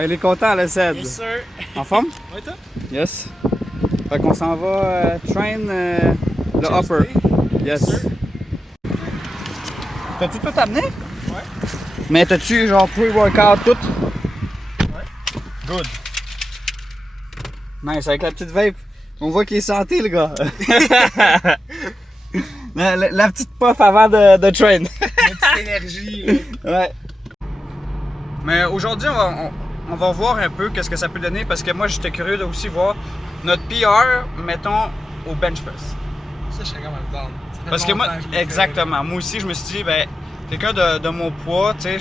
Ah, il est content, le Ced. Yes, sir. En forme? Ouais, toi? Yes. Fait qu'on s'en va train le upper. Yes. T'as-tu tout amené? Ouais. Mais t'as-tu genre pre-workout tout? Ouais. Good. Nice, avec la petite vape, on voit qu'il est santé, le gars. la petite puff avant de train. Une petite énergie. Ouais. Mais aujourd'hui, on va voir un peu qu'est-ce que ça peut donner parce que moi, j'étais curieux de aussi voir notre PR, mettons, au bench press. Ça, je serais quand même down. Parce que moi, exactement, moi aussi, je me suis dit, ben, quelqu'un de mon poids, tu sais,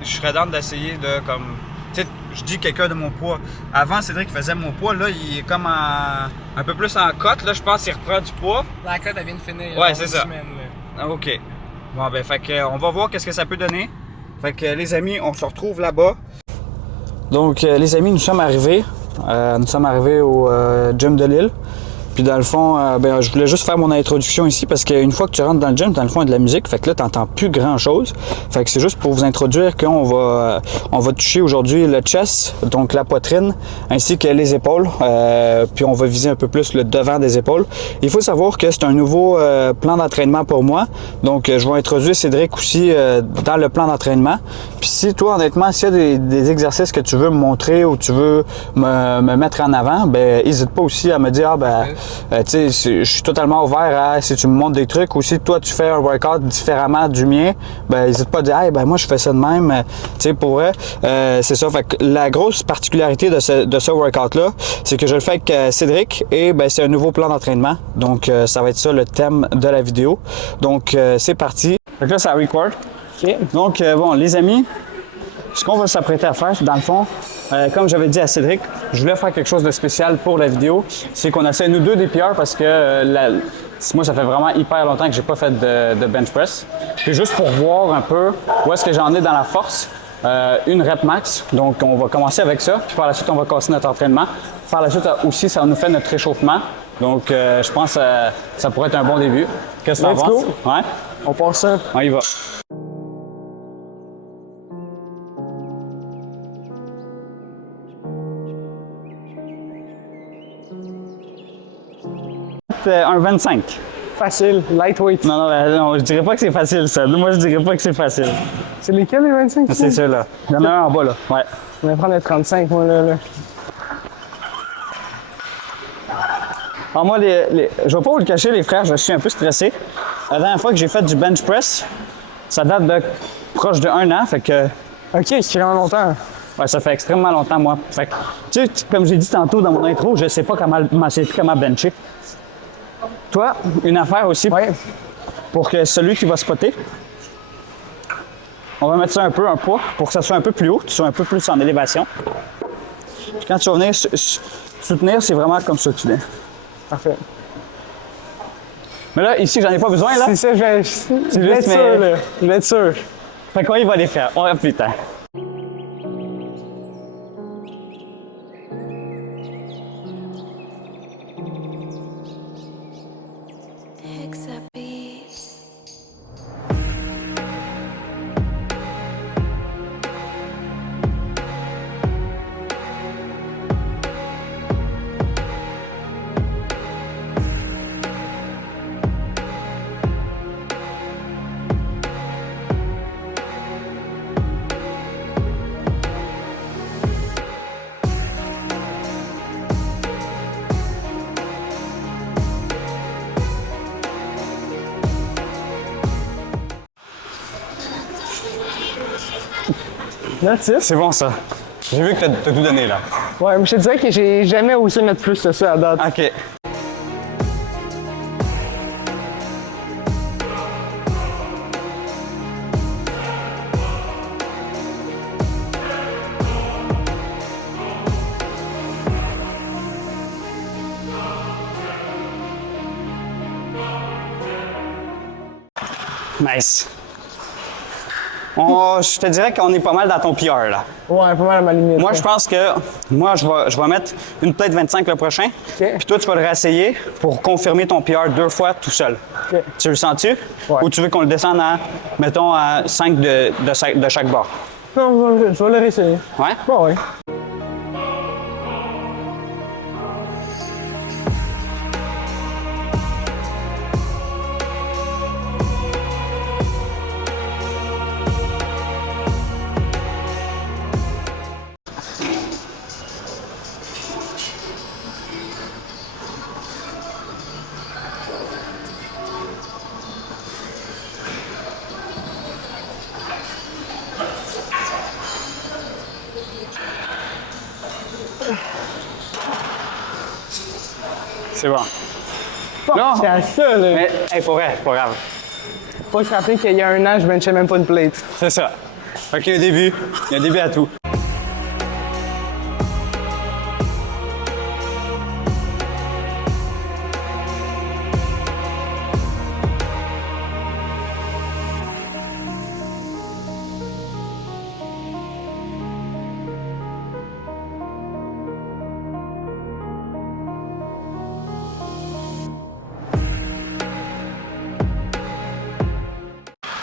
je serais down d'essayer de, comme, tu sais, je dis quelqu'un de mon poids. Avant, Cédric faisait mon poids, là, il est comme un peu plus en cote, là, je pense qu'il reprend du poids. La cote, elle vient de finir. Ouais, c'est ça. Semaine, Ah, ok. Bon, ben, fait que, on va voir qu'est-ce que ça peut donner. Fait que, les amis, on se retrouve là-bas. Donc, les amis, nous sommes arrivés. Au gym de Lille. Puis dans le fond, ben, je voulais juste faire mon introduction ici parce qu'une fois que tu rentres dans le gym, dans le fond, il y a de la musique. Fait que là, tu n'entends plus grand-chose. Fait que c'est juste pour vous introduire qu'on va, on va toucher aujourd'hui le chest, donc la poitrine, ainsi que les épaules. Puis on va viser un peu plus le devant des épaules. Il faut savoir que c'est un nouveau plan d'entraînement pour moi. Donc, je vais introduire Cédric aussi dans le plan d'entraînement. Puis si toi, honnêtement, s'il y a des exercices que tu veux me montrer ou tu veux me mettre en avant, ben n'hésite pas aussi à me dire, tu sais, je suis totalement ouvert à si tu me montres des trucs ou si toi tu fais un workout différemment du mien, ben n'hésite pas à dire, hey, ben moi je fais ça de même, tu sais, pour vrai. C'est ça. Fait que la grosse particularité de ce workout-là, c'est que je le fais avec Cédric et ben c'est un nouveau plan d'entraînement. Donc ça va être ça le thème de la vidéo. Donc c'est parti. Fait que là, ça record. Okay. Donc bon, les amis, ce qu'on va s'apprêter à faire, dans le fond, comme j'avais dit à Cédric, je voulais faire quelque chose de spécial pour la vidéo. C'est qu'on essaie nous deux des PR parce que moi, ça fait vraiment hyper longtemps que j'ai pas fait de bench press. Puis juste pour voir un peu où est-ce que j'en ai dans la force, une rep max. Donc, on va commencer avec ça. Puis par la suite, on va casser notre entraînement. Par la suite aussi, ça nous fait notre réchauffement. Donc, je pense que ça pourrait être un bon début. Qu'est-ce que t'en penses? Ouais? On passe ça. On y va. Un 25. Facile, lightweight. Non, je dirais pas que c'est facile, ça. Moi, je dirais pas que c'est facile. C'est lesquels les 25? C'est ceux-là. Il y en a un en bas, là. Ouais. On va prendre les 35, moi, là. Alors, moi, je vais pas vous le cacher, les frères, je suis un peu stressé. La dernière fois que j'ai fait du bench press, ça date de proche de 1 an, fait que... OK, c'est quand même longtemps. Ouais, ça fait extrêmement longtemps, moi. Fait que, tu sais, comme j'ai dit tantôt dans mon intro, je sais pas comment bencher. Toi, une affaire aussi, ouais, pour que celui qui va spotter, on va mettre ça un poids, pour que ça soit un peu plus haut, que tu sois un peu plus en élévation. Puis quand tu vas venir soutenir, c'est vraiment comme ça que tu viens. Parfait. Mais là, ici, j'en ai pas besoin, là. C'est ça, je vais être sûr, là. Je vais être sûr. Fait qu'on y va les faire, on va plus tard. C'est bon, ça. J'ai vu que t'as tout donné, là. Ouais, mais je te dirais que j'ai jamais osé mettre plus de ça à date. OK. Nice. Je te dirais qu'on est pas mal dans ton PR, là. Ouais, pas mal à ma limite. Moi, je pense que je vais mettre une plate 25 le prochain. Okay. Puis toi, tu vas le réessayer pour confirmer ton PR 2 fois tout seul. Okay. Tu le sens-tu? Ouais. Ou tu veux qu'on le descende à, mettons, à 5 de chaque bord? Non, je vais le réessayer. Ouais? Bon, ouais. C'est bon. Non, c'est à ça, là. Mais, hey, pour vrai, c'est pas grave. Faut se rappeler qu'il y a un an, je benchais même pas une plate. C'est ça. Fait qu'il y a un début. Il y a un début à tout.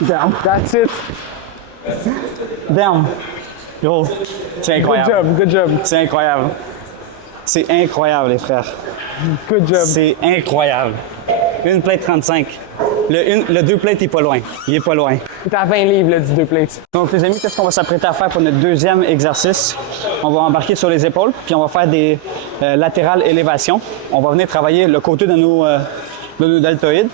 Damn, that's it. Damn. Gros, c'est incroyable. Good job. C'est incroyable. C'est incroyable, les frères. Good job. C'est incroyable. Une plate 35. Le deux plates est pas loin. Il est pas loin. T'es à 20 livres, là, du 2 plates. Donc, les amis, qu'est-ce qu'on va s'apprêter à faire pour notre deuxième exercice? On va embarquer sur les épaules, puis on va faire des latérales élévations. On va venir travailler le côté de nos deltoïdes.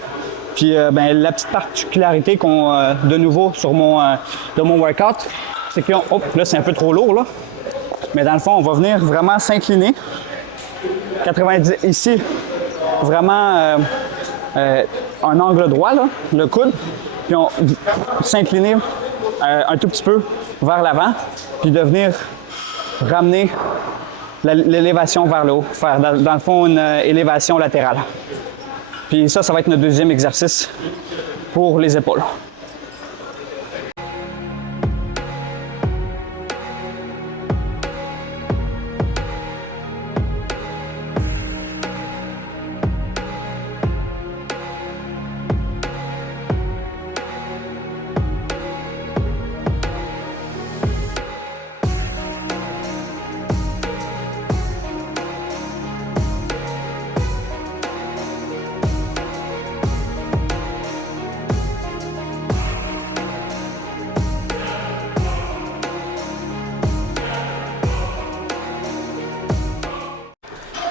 Puis, la petite particularité de nouveau sur de mon workout, c'est que, là, c'est un peu trop lourd, là. Mais dans le fond, on va venir vraiment s'incliner. 90 ici, vraiment un angle droit, là, le coude. Puis on s'incliner un tout petit peu vers l'avant, puis de venir ramener l'élévation vers le haut. Faire, dans le fond, une élévation latérale. Puis ça va être notre deuxième exercice pour les épaules.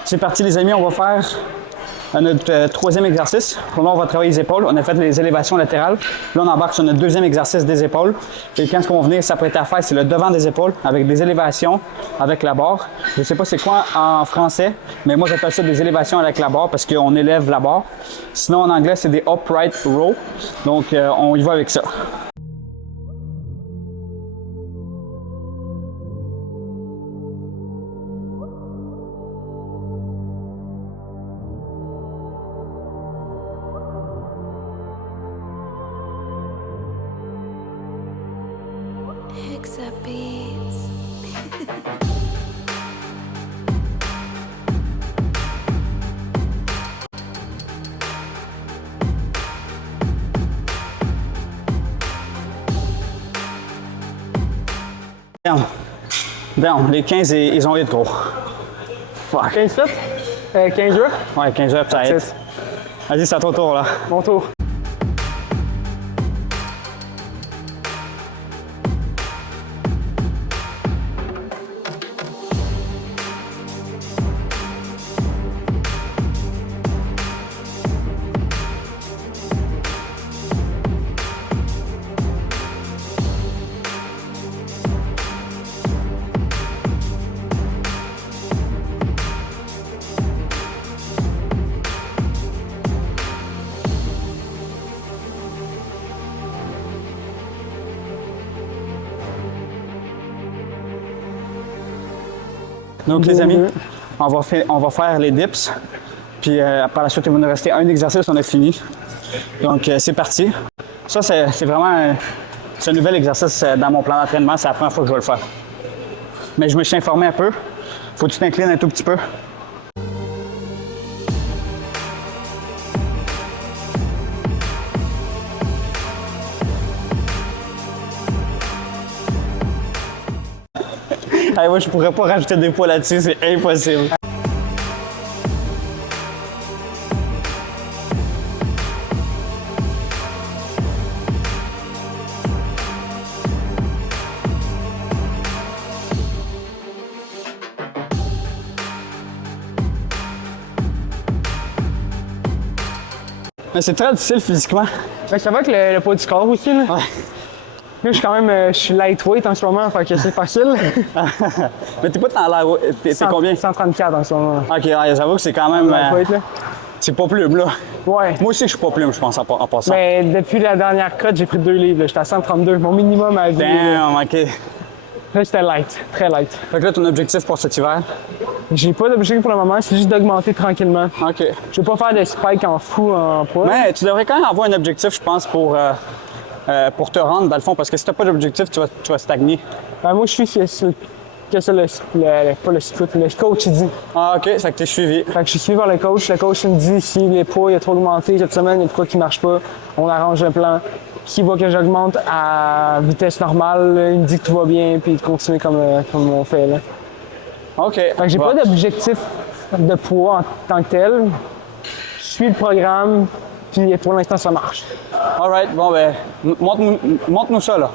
C'est parti les amis, on va faire notre troisième exercice. Pour là, on va travailler les épaules. On a fait les élévations latérales. Là, on embarque sur notre deuxième exercice des épaules. Et quand ce qu'on va venir s'apprêter à faire, c'est le devant des épaules avec des élévations avec la barre. Je ne sais pas c'est quoi en français, mais moi j'appelle ça des élévations avec la barre parce qu'on élève la barre. Sinon en anglais, c'est des upright row. Donc on y va avec ça. Hexa Beats. Down. Les 15, ils ont eu de gros. Fuck. 15 sets? 15 jours? Ouais, 15 reps, ça aide. Vas-y, c'est à ton tour là. Mon tour. Donc les amis, on va faire les dips. Puis par la suite, il va nous rester un exercice, on a fini. Donc c'est parti. Ça, c'est vraiment un nouvel exercice dans mon plan d'entraînement. C'est la première fois que je vais le faire. Mais je me suis informé un peu. Faut que tu t'inclines un tout petit peu. Hey, moi, je pourrais pas rajouter des poids là-dessus, c'est impossible. Mais c'est très difficile physiquement. Ben, ça va que le poids du corps aussi, là. Ouais. Là, je suis quand même, je suis lightweight en ce moment, fait que c'est facile. Mais t'es pas dans l'air. T'es combien? 134 en ce moment. Ok, ouais, j'avoue que c'est quand même. Lightweight, là. C'est pas plume, là. Ouais. Moi aussi, je suis pas plume, je pense, en passant. Mais depuis la dernière cut, j'ai pris 2 livres, là. J'étais à 132. Mon minimum à vie. Damn, ok. Là, c'était light, très light. Fait que là, ton objectif pour cet hiver? J'ai pas d'objectif pour le moment, c'est juste d'augmenter tranquillement. Ok. Je vais pas faire de spike en fou en poids. Mais tu devrais quand même avoir un objectif, je pense, pour te rendre, dans le fond, parce que si t'as pas d'objectif, tu vas stagner. Ben, moi, je suis que ça, pas le scout, le coach, il dit. Ah, ok, ça fait que t'es suivi. Fait que je suis suivi par le coach. Le coach, il me dit si les poids, il a trop augmenté cette semaine, il y a de quoi qui marche pas, on arrange le plan. S'il voit que j'augmente à vitesse normale, là, il me dit que tout va bien, puis de continuer comme on fait, là. Ok. Fait que j'ai pas d'objectif de poids en tant que tel. Je suis le programme, puis pour l'instant, ça marche. Alright, bon, ben, montre-nous ça, là.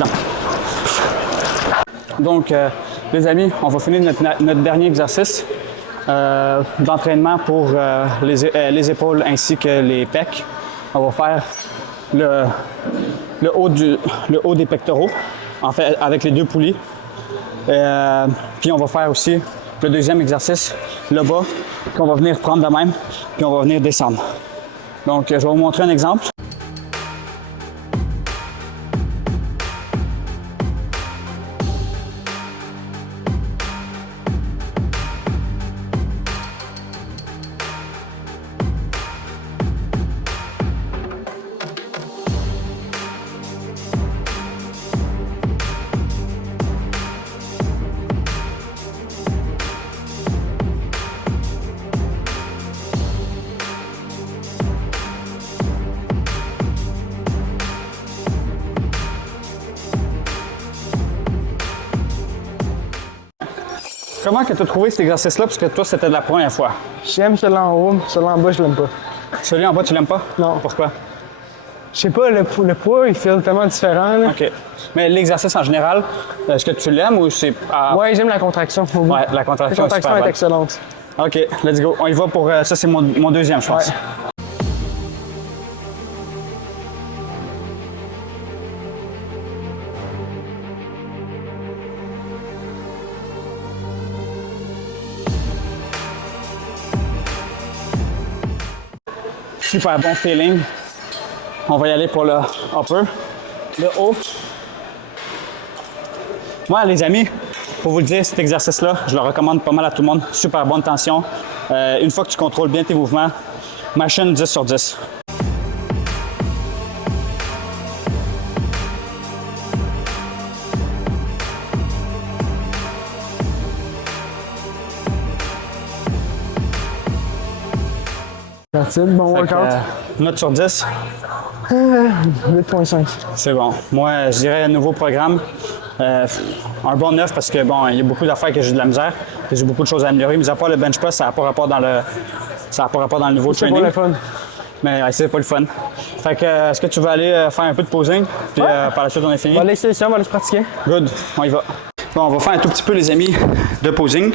Non. Donc, les amis, on va finir notre dernier exercice d'entraînement pour les épaules ainsi que les pecs. On va faire le haut des pectoraux, en fait, avec les 2 poulies. Puis on va faire aussi le deuxième exercice, le bas, qu'on va venir prendre de même, puis on va venir descendre. Donc, je vais vous montrer un exemple. Comment tu as trouvé cet exercice-là? Parce que toi, c'était la première fois. J'aime celui-là en haut, celui-là en bas, je l'aime pas. Celui en bas, tu l'aimes pas? Non. Pourquoi? Je sais pas, le poids, il fait tellement différent, là. OK. Mais l'exercice en général, est-ce que tu l'aimes ou c'est... Ouais, j'aime la contraction. Au bout. Ouais, la contraction La contraction est excellente. OK, let's go. On y va pour... ça, c'est mon deuxième, je pense. Ouais. Super bon feeling. On va y aller pour le upper, le haut. Moi, les amis, pour vous le dire, cet exercice-là, je le recommande pas mal à tout le monde. Super bonne tension. Une fois que tu contrôles bien tes mouvements, machine 10 sur 10. That's it, bon Fait que, workout. note sur 10. 8.5. C'est bon. Moi, je dirais un nouveau programme. Un bon 9 parce que bon, il y a beaucoup d'affaires que j'ai de la misère. Que j'ai beaucoup de choses à améliorer. Mais à part le bench press, ça n'a pas rapport dans le nouveau C'est training. pas le fun. Mais ouais, c'est pas le fun. Fait que est-ce que tu veux aller faire un peu de posing? Puis par la suite, on est fini? On va laisser ici, on va aller se pratiquer. Good, on y va. Bon, on va faire un tout petit peu, les amis, de posing.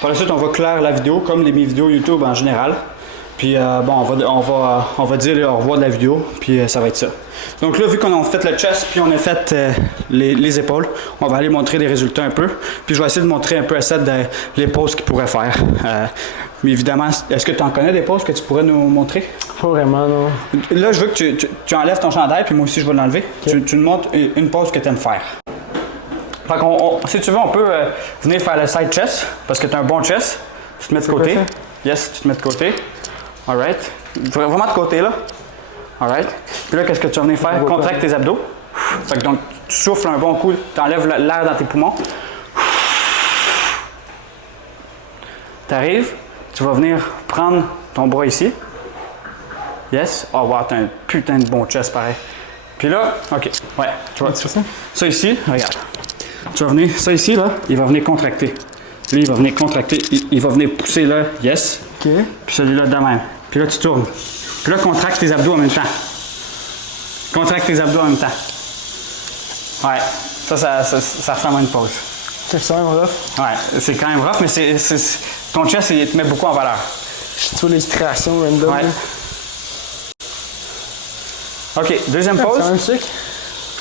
Par la suite, on va clore la vidéo, comme mes vidéos YouTube en général. Puis bon, on va dire au revoir de la vidéo, puis ça va être ça. Donc là, vu qu'on a fait le chest, puis on a fait les épaules, on va aller montrer les résultats un peu. Puis je vais essayer de montrer un peu à Seth les poses qu'il pourrait faire. Mais évidemment, est-ce que tu en connais des poses que tu pourrais nous montrer? Pas vraiment, non. Là, je veux que tu enlèves ton chandail, puis moi aussi, je vais l'enlever. Okay. Tu nous montres une pose que tu aimes faire. Fait qu'on, si tu veux, on peut venir faire le side chest, parce que tu as un bon chest. Tu te mets de côté. Yes, tu te mets de côté. Alright. Vraiment de côté, là. Alright. Puis là, qu'est-ce que tu vas venir faire? Contracte tes abdos. Fait que donc, tu souffles un bon coup, tu enlèves l'air dans tes poumons. Tu arrives, tu vas venir prendre ton bras ici. Yes. Oh, wow, t'as un putain de bon chest pareil. Puis là, OK. Ouais, tu vois. Ça ici, regarde. Tu vas venir, ça ici, là, il va venir contracter. Lui, il va venir contracter, il va venir pousser là, yes. OK. Puis celui-là de même. Puis là, tu tournes. Puis là, contracte tes abdos en même temps. Contracte tes abdos en même temps. Ouais, ça ressemble à une pause. C'est ça, même rough. Ouais, c'est quand même rough, mais ton chest, il te met beaucoup en valeur. Je suis sur l'inspiration random. Ouais. OK, deuxième C'est pause. un sucre.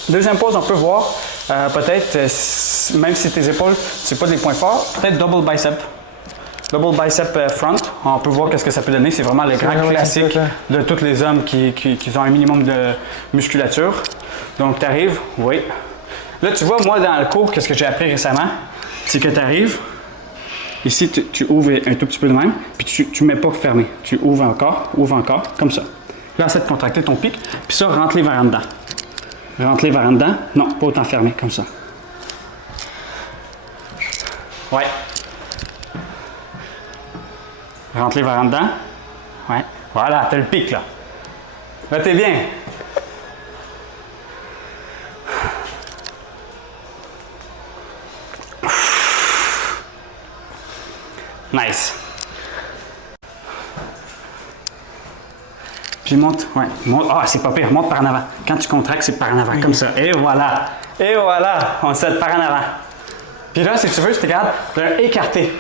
Deuxième pause, on peut voir, peut-être, même si tes épaules, c'est pas des points forts, peut-être double bicep. Double bicep front, on peut voir qu'est-ce que ça peut donner. C'est vraiment le grand classique de tous les hommes qui ont un minimum de musculature. Donc, tu arrives, oui. Là, tu vois, moi, dans le cours, qu'est-ce que j'ai appris récemment? C'est que tu arrives, ici, tu ouvres un tout petit peu de même, puis tu ne mets pas fermé. Tu ouvres encore, comme ça. Là, essaie de contracter ton pic, puis ça, rentre-les vers en dedans. Rentre-les vers en dedans. Non, pas autant fermé, comme ça. Ouais. Rentre-les vers en dedans. Ouais. Voilà, t'as le pic, là. Là, t'es bien. Nice. Puis monte, ouais. Monte. Ah, c'est pas pire, monte par en avant. Quand tu contractes, c'est par en avant, comme ça. Et voilà. Et voilà, on se par en avant. Puis là, si tu veux, tu te regardes, écarter.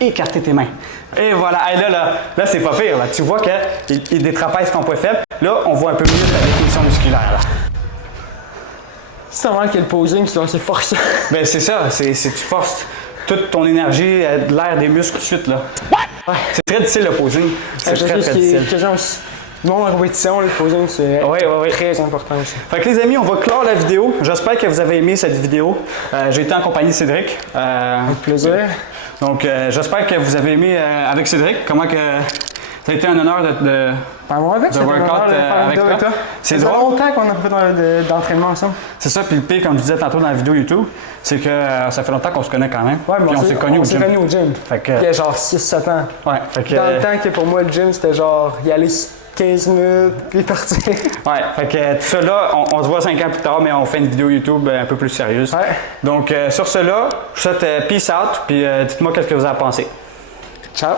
Écarter tes mains. Et voilà. Et là c'est pas pire. Là. Tu vois qu'il des trapèzes ton point faible. Là, on voit un peu mieux ta définition musculaire. Là. C'est vraiment que le posing, c'est force. Ben, c'est ça. Tu forces toute ton énergie, l'air des muscles tout de suite. Là. Ouais. C'est très difficile le posing. C'est très difficile. Bon, en compétition, le posing, c'est très important aussi. Fait que les amis, on va clore la vidéo. J'espère que vous avez aimé cette vidéo. J'ai été en compagnie de Cédric. Avec plaisir. Donc, j'espère que vous avez aimé avec Cédric. Comment que ça a été un honneur de workout avec toi. C'est drôle. Ça fait longtemps qu'on a fait d'entraînement ensemble. C'est ça, puis le pire, comme je disais tantôt dans la vidéo YouTube, c'est que ça fait longtemps qu'on se connaît quand même. Ouais, mais puis on s'est connus au gym. au gym. Fait que, il y a genre 6-7 ans. Ouais, fait que, dans le temps que pour moi, le gym, c'était genre y aller 15 minutes, puis partir. Ouais, fait que tout ça là, on se voit 5 ans plus tard, mais on fait une vidéo YouTube un peu plus sérieuse. Ouais. Donc, sur ce là, je vous souhaite peace out, puis dites-moi qu'est-ce que vous en pensez. Ciao.